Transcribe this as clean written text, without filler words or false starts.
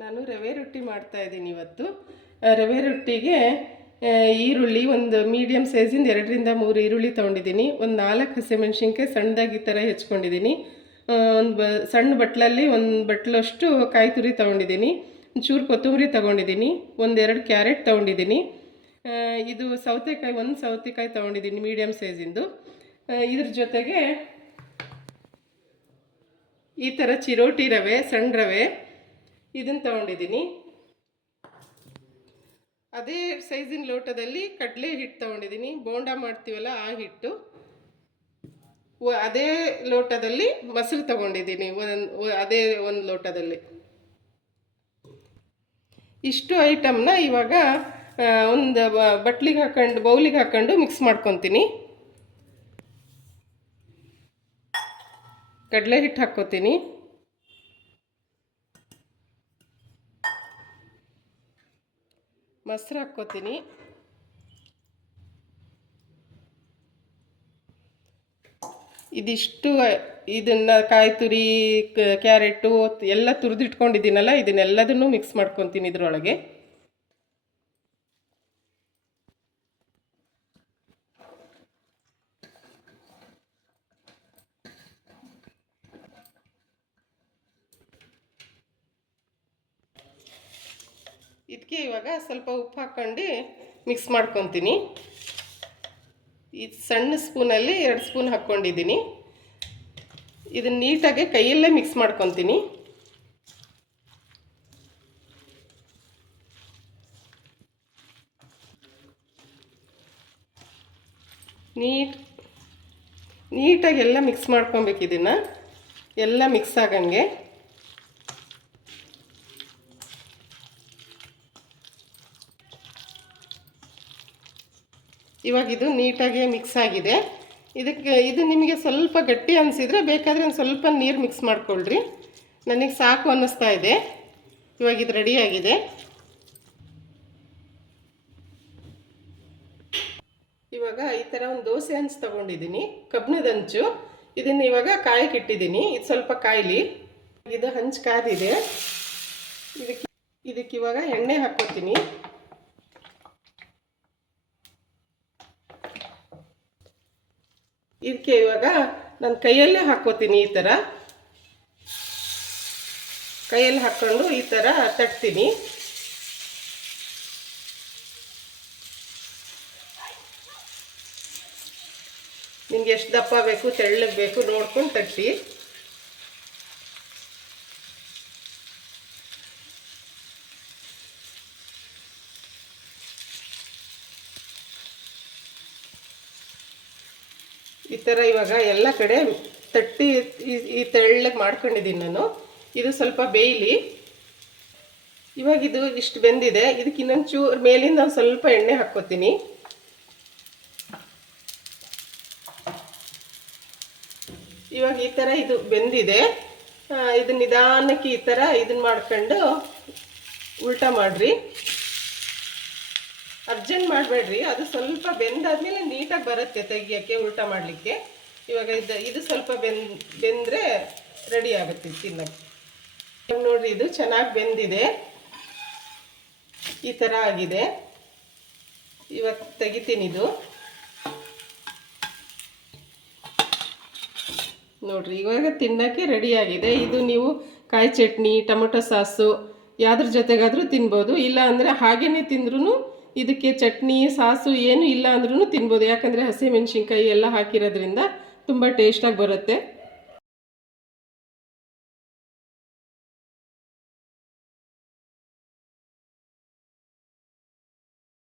ನಾನು ರವೆ ರೊಟ್ಟಿ ಮಾಡ್ತಾಯಿದ್ದೀನಿ ಇವತ್ತು. ರವೆ ರೊಟ್ಟಿಗೆ ಈರುಳ್ಳಿ ಒಂದು ಮೀಡಿಯಮ್ ಸೈಜಿಂದ 2-3 ಈರುಳ್ಳಿ ತೊಗೊಂಡಿದ್ದೀನಿ. ಒಂದು 4 ಹಸಿಮೆಣ್ಸಿನ್ಕಾಯಿ ಸಣ್ಣದಾಗಿ ಈ ಥರ ಹೆಚ್ಕೊಂಡಿದ್ದೀನಿ. ಒಂದು ಸಣ್ಣ ಬಟ್ಲಲ್ಲಿ ಒಂದು ಬಟ್ಲಷ್ಟು ಕಾಯಿ ತುರಿ ತೊಗೊಂಡಿದ್ದೀನಿ. ಒಂಚೂರು ಕೊತ್ತಂಬರಿ ತೊಗೊಂಡಿದ್ದೀನಿ. 1-2 ಕ್ಯಾರೆಟ್ ತೊಗೊಂಡಿದ್ದೀನಿ. ಇದು ಸೌತೆಕಾಯಿ, ಒಂದು ಸೌತೆಕಾಯಿ ತೊಗೊಂಡಿದ್ದೀನಿ ಮೀಡಿಯಮ್ ಸೈಜಿಂದು. ಇದ್ರ ಜೊತೆಗೆ ಈ ಥರ ಚಿರೋಟಿ ರವೆ, ಸಣ್ಣ ರವೆ ಇದನ್ನು ತೊಗೊಂಡಿದ್ದೀನಿ. ಅದೇ ಸೈಜಿನ ಲೋಟದಲ್ಲಿ ಕಡಲೆ ಹಿಟ್ಟು ತೊಗೊಂಡಿದ್ದೀನಿ. ಬೋಂಡ ಮಾಡ್ತೀವಲ್ಲ ಆ ಹಿಟ್ಟು. ಅದೇ ಲೋಟದಲ್ಲಿ ಮೊಸರು ತೊಗೊಂಡಿದ್ದೀನಿ, ಅದೇ ಒಂದು ಲೋಟದಲ್ಲಿ. ಇಷ್ಟು ಐಟಮ್ನ ಇವಾಗ ಒಂದು ಬೌಲಿಗೆ ಹಾಕ್ಕೊಂಡು ಮಿಕ್ಸ್ ಮಾಡ್ಕೊತೀನಿ. ಕಡಲೆ ಹಿಟ್ಟು ಹಾಕ್ಕೋತೀನಿ. ಮೊಸರು ಹಾಕ್ಕೋತೀನಿ. ಇದಿಷ್ಟು ಇದನ್ನು ಕಾಯಿ ತುರಿ, ಕ್ಯಾರೆಟು ಎಲ್ಲ ತುರಿದಿಟ್ಕೊಂಡಿದ್ದೀನಲ್ಲ, ಇದನ್ನೆಲ್ಲದನ್ನು ಮಿಕ್ಸ್ ಮಾಡ್ಕೊತೀನಿ ಇದರೊಳಗೆ. ಇದಕ್ಕೆ ಇವಾಗ ಸ್ವಲ್ಪ ಉಪ್ಪು ಹಾಕ್ಕೊಂಡು ಮಿಕ್ಸ್ ಮಾಡ್ಕೊತೀನಿ. ಇದು ಸಣ್ಣ ಸ್ಪೂನಲ್ಲಿ 2 ಸ್ಪೂನ್ ಹಾಕ್ಕೊಂಡಿದ್ದೀನಿ. ಇದನ್ನು ನೀಟಾಗಿ ಕೈಯಲ್ಲೇ ಮಿಕ್ಸ್ ಮಾಡ್ಕೊತೀನಿ. ನೀಟಾಗಿ ಎಲ್ಲ ಮಿಕ್ಸ್ ಮಾಡ್ಕೊಬೇಕು. ಇದನ್ನು ಎಲ್ಲ ಮಿಕ್ಸ್ ಆಗಂಗೆ. ಇವಾಗ ಇದು ನೀಟಾಗಿ ಮಿಕ್ಸ್ ಆಗಿದೆ. ಇದು ನಿಮಗೆ ಸ್ವಲ್ಪ ಗಟ್ಟಿ ಅನಿಸಿದರೆ ಬೇಕಾದರೆ ಒಂದು ಸ್ವಲ್ಪ ನೀರು ಮಿಕ್ಸ್ ಮಾಡ್ಕೊಳ್ರಿ. ನನಗೆ ಸಾಕು ಅನ್ನಿಸ್ತಾ ಇದೆ. ಇವಾಗ ಇದು ರೆಡಿಯಾಗಿದೆ. ಇವಾಗ ಈ ಥರ ಒಂದು ದೋಸೆ ಹಂಚು ತೊಗೊಂಡಿದ್ದೀನಿ, ಕಬ್ಬಿಣದ ಹಂಚು. ಇದನ್ನು ಇವಾಗ ಕಾಯಕ್ಕೆ ಇಟ್ಟಿದ್ದೀನಿ. ಇದು ಸ್ವಲ್ಪ ಕಾಯಲಿ. ಇದು ಹಂಚು ಕಾದಿದೆ. ಇದಕ್ಕೆ ಇವಾಗ ಎಣ್ಣೆ ಹಾಕ್ಕೊತೀನಿ. ಇದಕ್ಕೆ ಇವಾಗ ನಾನು ಕೈಯಲ್ಲೇ ಹಾಕ್ಕೋತೀನಿ. ಈ ಥರ ಕೈಯಲ್ಲಿ ಹಾಕ್ಕೊಂಡು ಈ ಥರ ತಟ್ತೀನಿ. ನಿಮಗೆ ಎಷ್ಟು ದಪ್ಪ ಬೇಕು, ತೆಳ್ಳಗೆ ಬೇಕು ನೋಡ್ಕೊಂಡು ತಟ್ಟಿ. ಈ ಥರ ಇವಾಗ ಎಲ್ಲ ಕಡೆ ತಟ್ಟಿ ಈ ತೆಳ್ಳಗೆ ಮಾಡ್ಕೊಂಡಿದ್ದೀನಿ ನಾನು. ಇದು ಸ್ವಲ್ಪ ಬೇಯಲಿ. ಇವಾಗ ಇದು ಇಷ್ಟು ಬೆಂದಿದೆ. ಇದಕ್ಕೆ ಇನ್ನೊಂದು ಚೂರು ಮೇಲಿಂದ ಒಂದು ಸ್ವಲ್ಪ ಎಣ್ಣೆ ಹಾಕ್ಕೋತೀನಿ. ಇವಾಗ ಈ ಥರ ಇದು ಬೆಂದಿದೆ. ಇದು ನಿಧಾನಕ್ಕೆ ಈ ಥರ ಇದನ್ನು ಮಾಡ್ಕೊಂಡು ಉಲ್ಟಾ ಮಾಡಿರಿ. ಅರ್ಜೆಂಟ್ ಮಾಡಬೇಡ್ರಿ. ಅದು ಸ್ವಲ್ಪ ಬೆಂದಾದ್ಮೇಲೆ ನೀಟಾಗಿ ಬರುತ್ತೆ ತೆಗಿಯೋಕ್ಕೆ, ಉಲ್ಟಾ ಮಾಡಲಿಕ್ಕೆ. ಇವಾಗ ಇದು ಸ್ವಲ್ಪ ಬೆಂದರೆ ರೆಡಿ ಆಗುತ್ತೆ ತಿನ್ನೋಕ್ಕೆ. ನೋಡಿರಿ, ಇದು ಚೆನ್ನಾಗಿ ಬೆಂದಿದೆ. ಈ ಥರ ಆಗಿದೆ. ಇವಾಗ ತೆಗಿತೀನಿ. ಇದು ನೋಡಿರಿ, ಇವಾಗ ತಿನ್ನೋಕ್ಕೆ ರೆಡಿಯಾಗಿದೆ. ಇದು ನೀವು ಕಾಯಿ ಚಟ್ನಿ, ಟೊಮೊಟೊ ಸಾಸು ಯಾವ್ದ್ರ ಜೊತೆಗಾದರೂ ತಿನ್ಬೋದು. ಇಲ್ಲ ಅಂದರೆ ಹಾಗೇ ತಿಂದ್ರೂ ಇದಕ್ಕೆ ಚಟ್ನಿ ಸಾಸು ಏನು ಇಲ್ಲ ಅಂದ್ರೂ ತಿನ್ಬೋದು. ಯಾಕಂದರೆ ಹಸಿಮೆಣ್ಸಿನ್ಕಾಯಿ ಎಲ್ಲ ಹಾಕಿರೋದ್ರಿಂದ ತುಂಬ ಟೇಸ್ಟಾಗಿ ಬರುತ್ತೆ.